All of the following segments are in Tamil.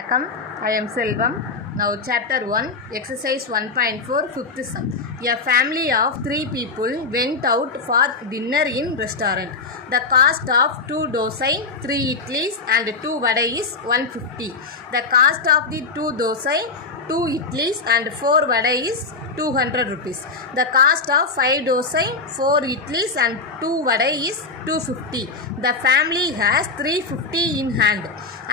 Vanakkam, I am Selvam. Now chapter 1, exercise 1.4, fifth sum. A family of 3 people went out for dinner in restaurant. The cost of 2 dosai, 3 idlis and 2 vadai is 150. The cost of the 2 dosai, 2 idlis and 4 vadai is 200 rupees. The cost of 5 dosai, 4 idlis and 2 vadai is 250. The family has 350 in hand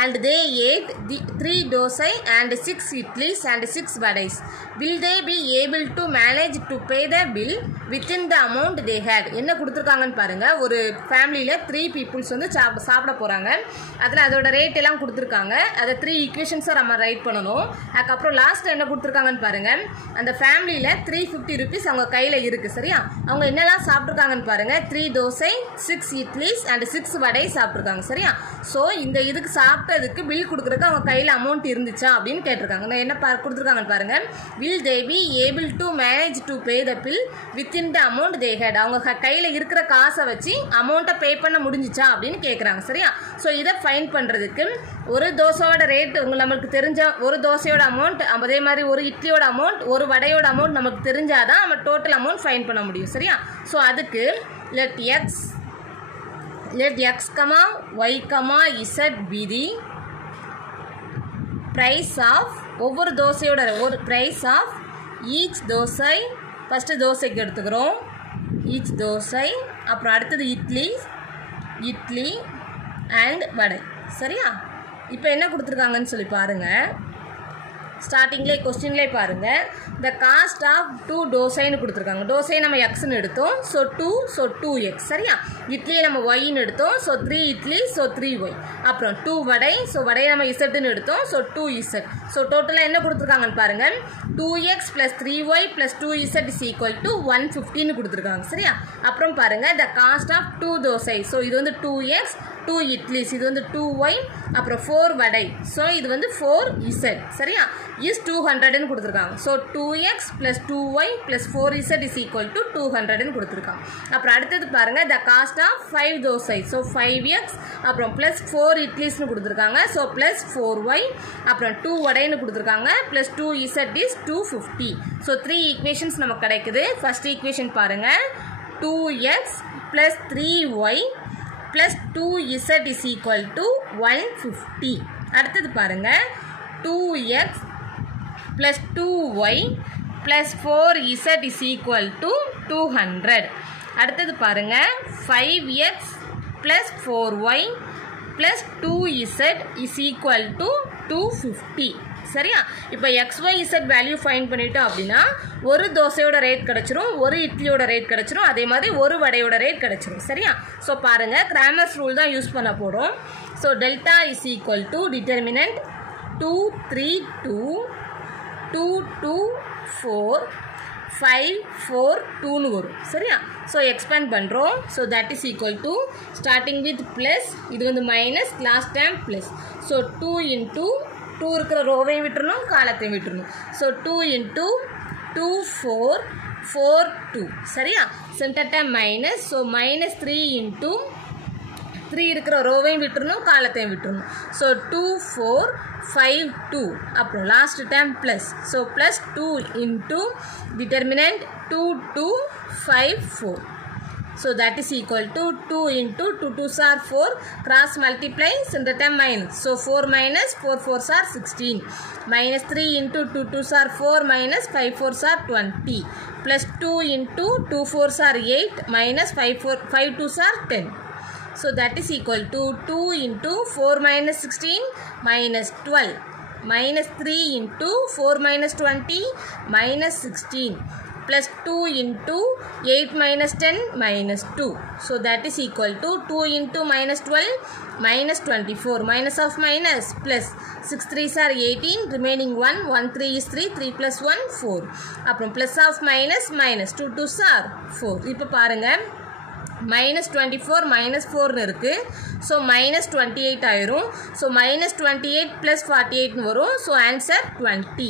and they ate the 3 dosai and 6 idlis and 6 vadais. Will they be able to manage to pay the bill within the amount they had? என்ன கொடுத்துருக்காங்கன்னு பாருங்க. ஒரு ஃபேமிலியில் 3 பீப்புள்ஸ் வந்து சாப்பிட போகிறாங்க. அதில் அதோட ரேட் எல்லாம் கொடுத்துருக்காங்க. அதை 3 ஈக்குவேஷன்ஸை நம்ம ரைட் பண்ணணும். அதுக்கப்புறம் லாஸ்ட்டில் என்ன கொடுத்துருக்காங்கன்னு பாருங்க. அந்த ஃபேமிலியில் 350 ருபீஸ் அவங்க கையில் இருக்குது. சரியா? அவங்க என்னெல்லாம் சாப்பிட்ருக்காங்கன்னு பாருங்க. 3 தோசை, 6 இட்லிஸ் அண்ட் 6 வடை சாப்பிட்ருக்காங்க. சரியா? ஸோ இந்த இதுக்கு சாப்பிட்டதுக்கு பில் கொடுக்குறதுக்கு அவங்க கையில் அமௌண்ட் இருந்துச்சா அப்படின்னு கேட்டிருக்காங்க. என்ன கொடுத்துருக்காங்கன்னு பாருங்க. Will they be able to manage to pay the bill within the amount they had? அவங்க கையில் இருக்கிற காசை வச்சு அமௌண்ட்டை பே பண்ண முடிஞ்சிச்சா அப்படின்னு கேட்குறாங்க. சரியா? ஸோ இதை ஃபைன் பண்ணுறதுக்கு ஒரு தோசையோட ரேட் நம்மளுக்கு தெரிஞ்ச ஒரு தோசையோட அமௌண்ட், அதே மாதிரி ஒரு இட்லியோட அமௌண்ட், ஒரு வடையோட அமௌண்ட் நமக்கு தெரிஞ்சாதான் நம்ம டோட்டல் அமௌண்ட் ஃபைன் பண்ண முடியும். சரியா? ஸோ அதுக்கு let x, y, z be the price of ஒவ்வொரு தோசையோட ஒரு price of each dosa. First தோசைக்கு எடுத்துக்கிறோம் each தோசை, அப்புறம் அடுத்தது இட்லி அண்ட் வடை. சரியா? இப்போ என்ன கொடுத்துருக்காங்கன்னு சொல்லி பாருங்கள். ஸ்டார்டிங்லேயே கொஸ்டின்லேயே பாருங்கள். த காஸ்ட் ஆஃப் 2 டோசைன்னு கொடுத்துருக்காங்க. டோசையை நம்ம எக்ஸ்ன்னு எடுத்தோம். So 2x. சரியா? இட்லியை நம்ம ஒய்ன்னு எடுத்தோம். So 3 idli, so 3y. அப்புறம் 2 வடை, ஸோ வடையை நம்ம இசட்டுன்னு எடுத்தோம். So 2z. ஸோ டோட்டலாக என்ன கொடுத்துருக்காங்கன்னு பாருங்கள். 2x + 3y + 2z is equal to 150ன்னு கொடுத்துருக்காங்க. சரியா? அப்புறம் பாருங்கள் the cost of 2 dosa. So இது வந்து 2x, 2 இட்லிஸ், இது வந்து 2y, அப்புறம் 4 வடை, ஸோ இது வந்து 4z. சரியா? இஸ் 200ன்னு கொடுத்துருக்காங்க. So 2x + 2y + 4z is equal to 200ன்னு கொடுத்துருக்காங்க. அப்புறம் அடுத்தது பாருங்கள் the cost of 5 dosa. So 5x, அப்புறம் + 4 இட்லிஸ்ன்னு கொடுத்துருக்காங்க. ஸோ + 4y, அப்புறம் 2 வடைன்னு கொடுத்துருக்காங்க. + 2z is 250. ஸோ 3 ஈக்குவேஷன்ஸ் நமக்கு கிடைக்குது. ஃபர்ஸ்ட் ஈக்குவேஷன் பாருங்கள். 2x + 3y + 2z is equal to 150. அடுத்தது பாருங்க. 2x + 2y + 4z is equal to 200. அடுத்தது பாருங்க. 5x + 4y + 2z is equal to 250. சரியா? இப்போ XYZ வேல்யூ ஃபைன் பண்ணிட்டோம் அப்படின்னா ஒரு தோசையோட ரேட் கிடச்சிரும், ஒரு இட்லியோட ரேட் கிடச்சிரும், அதே மாதிரி ஒரு வடையோட ரேட் கிடச்சிரும். சரியா? ஸோ பாருங்கள், கிராமர்ஸ் ரூல் தான் யூஸ் பண்ண போகிறோம். So delta is equal to determinant 2 3 2 2 2 4 5 4 2ன்னு வரும். சரியா? ஸோ எக்ஸ்பேண்ட் பண்ணுறோம். So that is equal to starting with plus, இது வந்து minus, last time plus. So 2 × 2 இருக்கிற ரோவையும் விட்டுறணும், காலத்தையும் விட்டுறணும். ஸோ 2 × 2 4 4 2. சரியா? Centre time minus. ஸோ -3 × 3 இருக்கிற ரோவையும் விட்டுறணும், காலத்தையும் விட்டுறணும். ஸோ 2 4 5 2, அப்புறம் last time plus. So +2 × determinant 2 2 5 4. So that is equal to 2 × 2 2s are 4, cross multiply, center term minus. So 4 minus 4 4s are 16, -3 × 2 2s are 4, -5 4s are 20, +2 × 2 4s are 8, -5 2s are 10. So that is equal to 2 × 4 - 16 -12, -3 × 4 - 20 -16, +2 × 8 - 10 -2. So that is equal to 2 × -12 -24, minus of minus, plus 6 3s are 18, remaining 1 1 3 is 3, 3 + 1 4, அப்புறம் plus of minus minus 2 2s are 4. இப்போ பாருங்க, -24 -4ன்னு இருக்குது. ஸோ -28 ஆயிரும். ஸோ -28 + 48ன்னு வரும். So answer 20.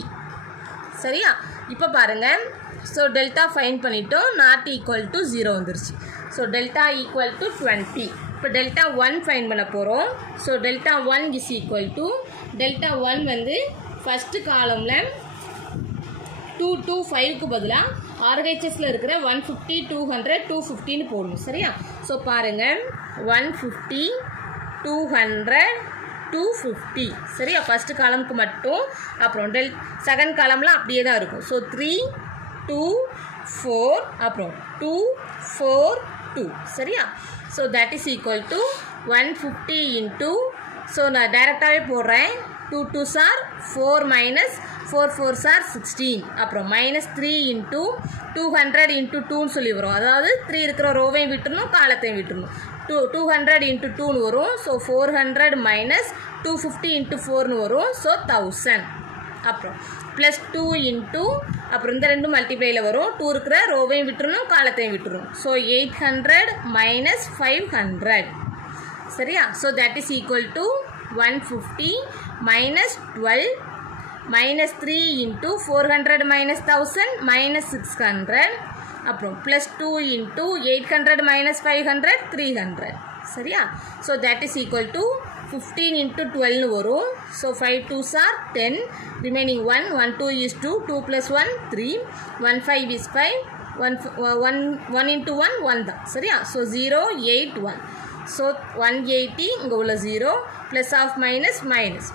சரியா? இப்போ பாருங்கள். ஸோ டெல்டா ஃபைன் பண்ணிட்டோம். நாட் ஈக்குவல் டு 0 வந்துருச்சு. So delta equal to 20. இப்போ டெல்டா 1 ஃபைன் பண்ண போகிறோம். So delta 1 is equal to delta 1 வந்து ஃபஸ்ட்டு காலமில் 225க்கு பதிலாக ஆர்ஹெச்எஸில் இருக்கிற 150 200 250ன்னு போடணும் சரியா. ஸோ பாருங்கள் 150 200 250 சரியா ஃபஸ்ட்டு காலமுக்கு மட்டும். அப்புறம் செகண்ட் காலம்லாம் அப்படியே தான் இருக்கும். ஸோ 3 2 4 அப்புறம் 2 4 2 சரியா. So that is equal to 150 into so நான் டைரெக்டாகவே போடுறேன் 2 2s are 4 minus 4 4s are 16 அப்புறம் மைனஸ் 3 இன்ட்டு 200 இன்ட்டு 2ன்னு சொல்லி வரும். அதாவது 3 இருக்கிற ரோவையும் விட்டுருணும் காலத்தையும் விட்டுருணும். 200 இன்ட்டு 2ன்னு வரும். ஸோ 400 மைனஸ் 250 இன்ட்டு 4ன்னு வரும். ஸோ 1000 அப்புறம் ப்ளஸ் 2 இன்ட்டு அப்புறம் இந்த ரெண்டும் மல்டிப்ளையில் வரும். 2 இருக்கிற ரோவையும் விட்டுருணும் காலத்தையும் விட்டுருணும். ஸோ 800 மைனஸ் 500 சரியா. So that is equal to 150 minus 12 minus 3 into 400 minus 1000 minus 600 அப்புறம் plus 2 into 800 minus 500 300 சரியா. So that is equal to 15 into 12 வரும். So 5 2s are 10 remaining 1 1 2 is 2 2 plus 1 3 1 5 is 5 1 into 1 1 தான் சரியா. ஸோ 0 8 1 ஸோ 180 இங்கே உள்ள 0 plus of minus minus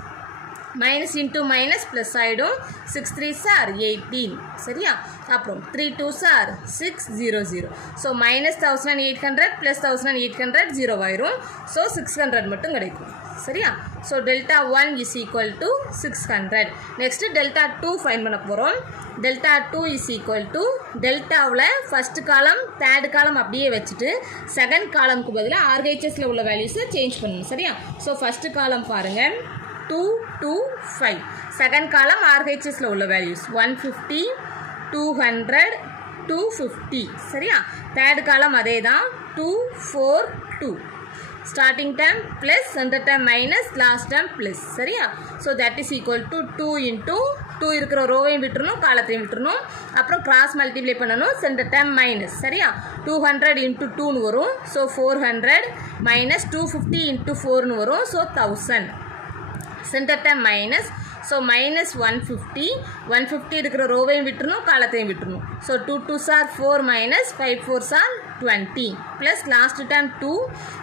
minus into minus plus ஆகிடும். 6 3s are 18 சரியா. அப்புறம் 3 2s are 600 so minus 1800 plus 1800 0 ஆயிரும். ஸோ 600 மட்டும் கிடைக்கும் சரியா. So delta 1 is equal to 600. Next delta 2 fine பண்ண போகிறோம். டெல்டா 2 இஸ் ஈக்குவல் டு டெல்டாவில் ஃபஸ்ட்டு காலம் தேர்டு காலம் அப்படியே வச்சுட்டு செகண்ட் காலமுக்கு பதிலாக ஆர்ஹெச்எஸில் உள்ள வேல்யூஸை சேஞ்ச் பண்ணணும் சரியா. ஸோ ஃபஸ்ட்டு காலம் பாருங்கள் 2 2 5 செகண்ட் காலம் ஆர்ஹெச்எஸில் உள்ள வேல்யூஸ் 150 200 250 சரியா. தேர்டு காலம் அதே தான் 2 4 2 starting term plus centre term minus last term plus சரியா. So that is equal to 2 into 2 இருக்கிற ரோவையும் விட்டுறணும் காலத்தையும் விட்டுறணும். அப்புறம் கிராஸ் மல்டிப்ளை பண்ணணும் சென்டர் டேர்ம் மைனஸ் சரியா. 200 இன்ட்டு 2ன்னு வரும். ஸோ 400 மைனஸ் 250 இன்ட்டு 4ன்னு வரும். So 1000 centre term minus. So minus 150 இருக்கிற ரோவையும் விட்டுறணும் காலத்தையும் விட்டுறணும். So 2 2s are 4 minus 5 4s are 20 plus last term 2.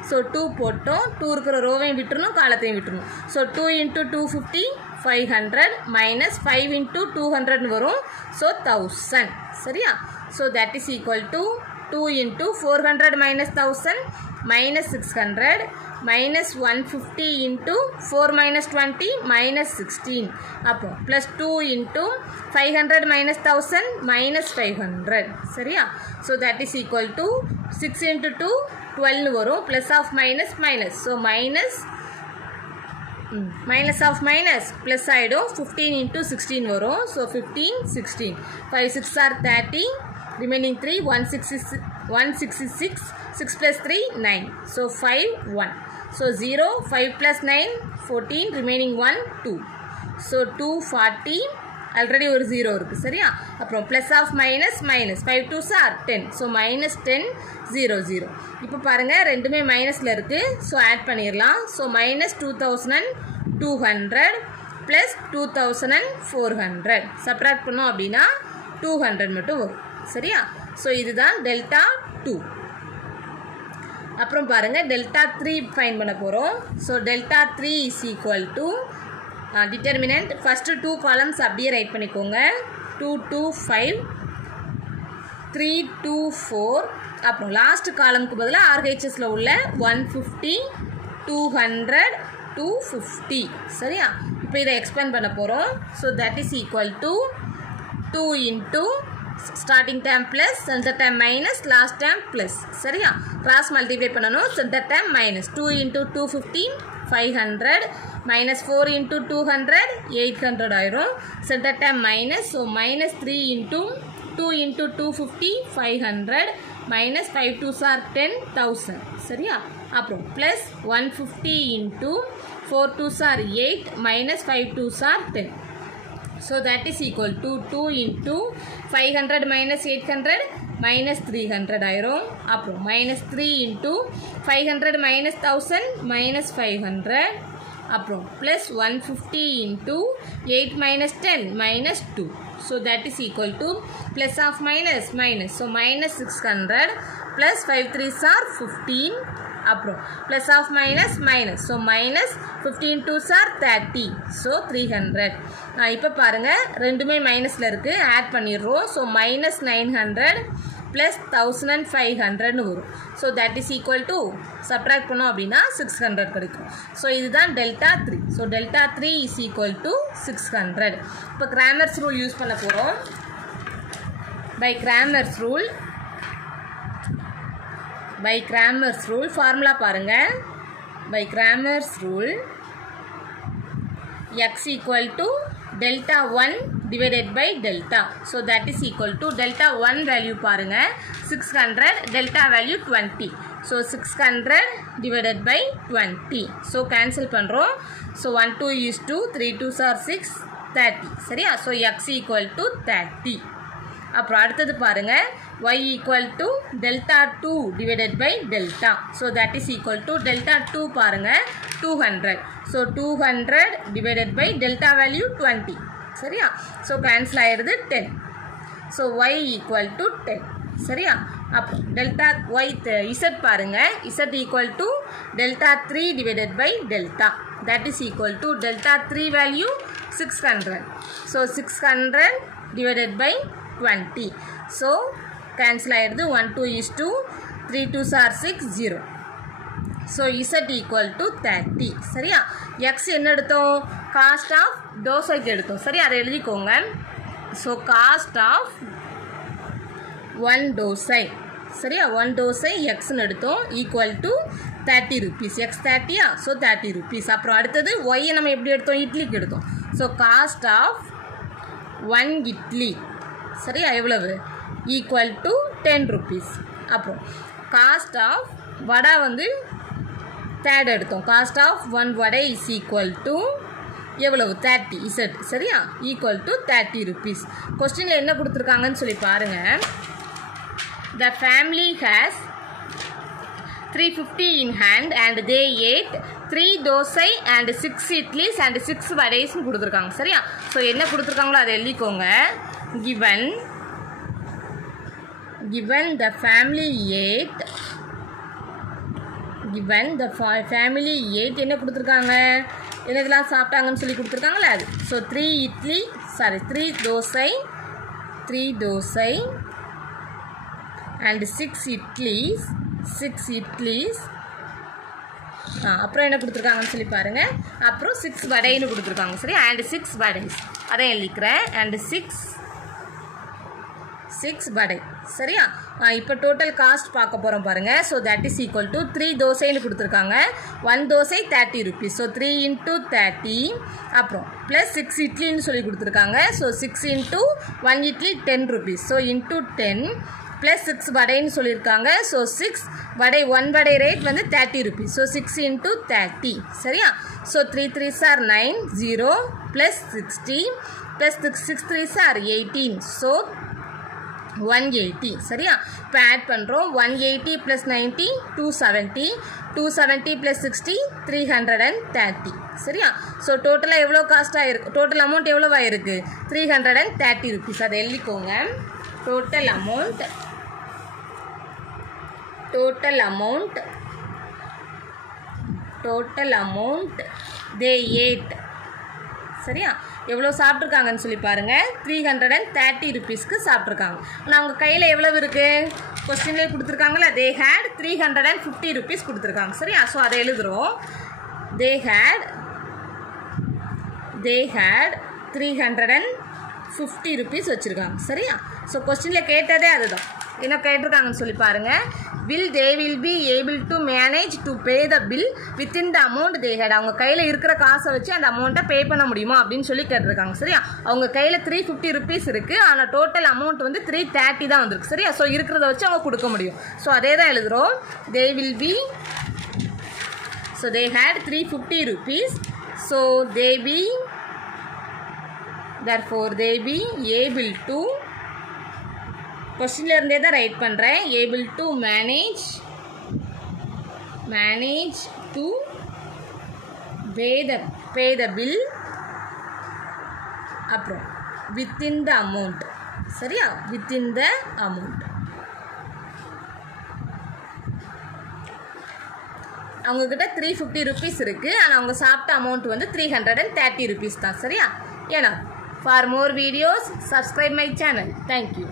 So 2 போட்டோம் 2 இருக்கிற ரோவையும் விட்டுறணும் காலத்தையும் விட்டுறணும். ஸோ 2 இன்ட்டு 250 500 மைனஸ் 5 இன்ட்டு 200ன்னு வரும். ஸோ 1000 சரியா. So that is equal to 2 into 400 minus 1000 minus 600 minus 150 into 4 minus 20 minus 16 அப்போ plus 2 into 500 minus 1000 minus 500 சரியா. So that is equal to 6 into 2 12 வரும் plus of minus minus. So minus of minus plus ஆயிடும் 15 into 16 வரும். So 15 16 5 6 are 30 remaining 3 166 6 plus 3 9. So 5 1. So 0 5 plus 9 14 remaining 1 2. So 240 already ஒரு 0 இருக்கு சரியா. அப்புறம் plus of minus minus 5 2s are 10. So minus 10 0 0. இப்போ பாருங்க ரெண்டுமே மைனஸ்ல இருக்கு. So add பண்ணிரலாம். So minus 2200 plus 2400 subtract பண்ணோம் அப்படின்னா 200 மட்டும் வரும் சரியா. ஸோ இதுதான் டெல்டா 2. அப்புறம் பாருங்கள் டெல்டா 3 ஃபைன் பண்ண போகிறோம். So delta 3 is equal to determinant first 2 columns அப்படியே ரைட் பண்ணிக்கோங்க. 2 2 5 3 2 4 அப்புறம் லாஸ்ட் காலமுக்கு பதிலாக ஆர்ஹெச்எஸில் உள்ள 150 200 250 சரியா. இப்போ இதை எக்ஸ்பேண்ட் பண்ண போகிறோம். So that is equal to 2 into starting term plus center term minus last term plus சரியா. cross multiply பண்ணனும் center term minus 2 into 250 500 minus 4 into 200 800 ஆயிரும். center term minus so minus 3 into 2 into 250 500 minus 5 2s are 10,000 சரியா. அப்புறம் plus 150 into 4 2s are 8 minus 5 2s are 10. So that is equal to 2 into 500 minus 800 minus 300 ஆயிரும். அப்புறம் minus 3 into 500 minus 1000 minus 500 அப்புறம் plus 150 into 8 minus 10 minus 2. So that is equal to plus of minus minus. So minus 600 plus 5 3s are 15. அப்புறம் plus of minus minus. So minus 15 2s are 30. So 300. இப்போ பாருங்க ரெண்டுமே மைனஸ்ல இருக்கு ஆட் பண்ணிடுறோம். So minus 900 plus 1500 வரும். So that is equal to subtract பண்ணோம் அப்படின்னா 600 கிடைக்கும். So இதுதான் delta 3. So delta 3 is equal to 600. இப்போ Cramer's rule யூஸ் பண்ண போறோம். By Cramer's rule formula பாருங்க. By Cramer's rule x equal to delta 1 divided by delta. So that is equal to delta 1 value பாருங்க 600, delta value 20. So 600 divided by 20. So cancel பண்றோம். So 1 2 is 2, 3 2s are 6, 30. சரியா? So x equal to 30. அப்புறம் அடுத்தது பாருங்க y equal to delta 2 divided by delta. So that is equal to delta 2 பாருங்க 200. So 200 divided by delta value 20. சரியா? So cancel ஆயிருது 10. So y equal to 10. சரியா? அப்புறம் delta y z பாருங்க z equal to delta 3 divided by delta. That is equal to delta 3 value 600. So 600 divided by 20. So cancel ஆயிருது 1 2 is 2, 3 2s are 6, 0. So z equal to 30. சரியா? x என்ன எடுத்தோம்? cost of தோசைக்கு எடுத்தோம். சரி அதை எழுதிக்கோங்க. So cost of 1 dosa. சரியா? 1 தோசை x ன்னு எடுத்தோம் equal to 30 rupees. x 30 so 30 rupees. அப்புறம் அடுத்தது y நம்ம எப்படி எடுத்தோம்? இட்லிக்கு எடுத்தோம். So cost of 1 idli. சரியா? எவ்வளவு? equal to 10 rupees. அப்புறம் cost of வடை வந்து தேர்ட் எடுத்தோம். cost of 1 vada is equal to எவ்வளவு? 30 z. சரியா? equal to 30 rupees. கொஸ்டின்ல என்ன கொடுத்துருக்காங்கன்னு சொல்லி பாருங்க. The family has 350 in hand and they ate 3 dosai and 6 idlis and 6 vadais கொடுத்துருக்காங்க. சரியா? ஸோ என்ன கொடுத்துருக்காங்களோ அதை எழுதிக்கோங்க. given the family ate என்ன கொடுத்துருக்காங்க? என்னதெல்லாம் சாப்பிட்டாங்கன்னு சொல்லி கொடுத்துருக்காங்களே அது. So 3 dosa and 6 idlis. அப்புறம் என்ன கொடுத்துருக்காங்கன்னு சொல்லி பாருங்க. அப்புறம் 6 வடைன்னு கொடுத்துருக்காங்க. சரி? and 6 வடைஸ் அதை எழுதிக்கிறேன். and 6 வடை. சரியா? இப்போ டோட்டல் காஸ்ட் பார்க்க போகிறோம் பாருங்க. So that is equal to 3 தோசைன்னு கொடுத்துருக்காங்க. 1 தோசை 30 rupees. So 3 into 30. அப்புறம் ப்ளஸ் 6 இட்லின்னு சொல்லி கொடுத்துருக்காங்க. So 6 into 1 idli 10 rupees. So into 10 plus 6 வடைன்னு சொல்லியிருக்காங்க. ஸோ 6 வடை 1 வடை ரேட் வந்து 30 rupees. So 6 into 30. சரியா? So 3 3s are 9, 0 plus 60 plus 6 3s are 18. So 180. சரியா? இப்போ ஆட் பண்ணுறோம். 180 ப்ளஸ் 90 270, 270 ப்ளஸ் 60 330. சரியா? ஸோ டோட்டலாக எவ்வளோ காஸ்ட்டாக இருக்குது? டோட்டல் அமௌண்ட் எவ்வளோவா இருக்குது? 330 rupees. அதை எழுதிக்கோங்க. Total amount they ate. சரியா? எவ்வளோ சாப்பிட்ருக்காங்கன்னு சொல்லி பாருங்கள். 330 rupeesக்கு சாப்பிட்ருக்காங்க. ஆனால் அவங்க கையில் எவ்வளவு இருக்குது? கொஸ்டின்லேயே கொடுத்துருக்காங்களா? they had 350 rupees கொடுத்துருக்காங்க. சரியா? ஸோ அதை எழுதுகிறோம். they had 350 rupees வச்சுருக்காங்க. சரியா? ஸோ கொஸ்டினில் கேட்டதே அதுதான். என்ன கேட்டிருக்காங்கன்னு சொல்லி பாருங்கள். they will be able to manage to pay the bill within the amount they had. அவங்க கையில் இருக்கிற காசை வச்சு அந்த அமௌண்ட்டை பே பண்ண முடியுமா அப்படின்னு சொல்லி கேட்டிருக்காங்க. சரியா? அவங்க கையில் 350 rupees இருக்குது. ஆனால் டோட்டல் அமௌண்ட் வந்து 330 தான் வந்திருக்கு. சரியா? ஸோ இருக்கிறத வச்சு அவங்க கொடுக்க முடியும். ஸோ அதே தான் எழுதுகிறோம். they had 350 rupees. So they be able to, கொஸ்டின்ல இருந்தே தான் ரைட் பண்ணுறேன். able to manage to pay the bill அப்புறம் within the amount. சரியா? within the amount. அவங்கக்கிட்ட 350 rupees இருக்குது. ஆனால் அவங்க சாப்பிட்ட அமௌண்ட் வந்து 330 rupees தான். சரியா? ஏன்னா for more videos subscribe my channel. Thank you.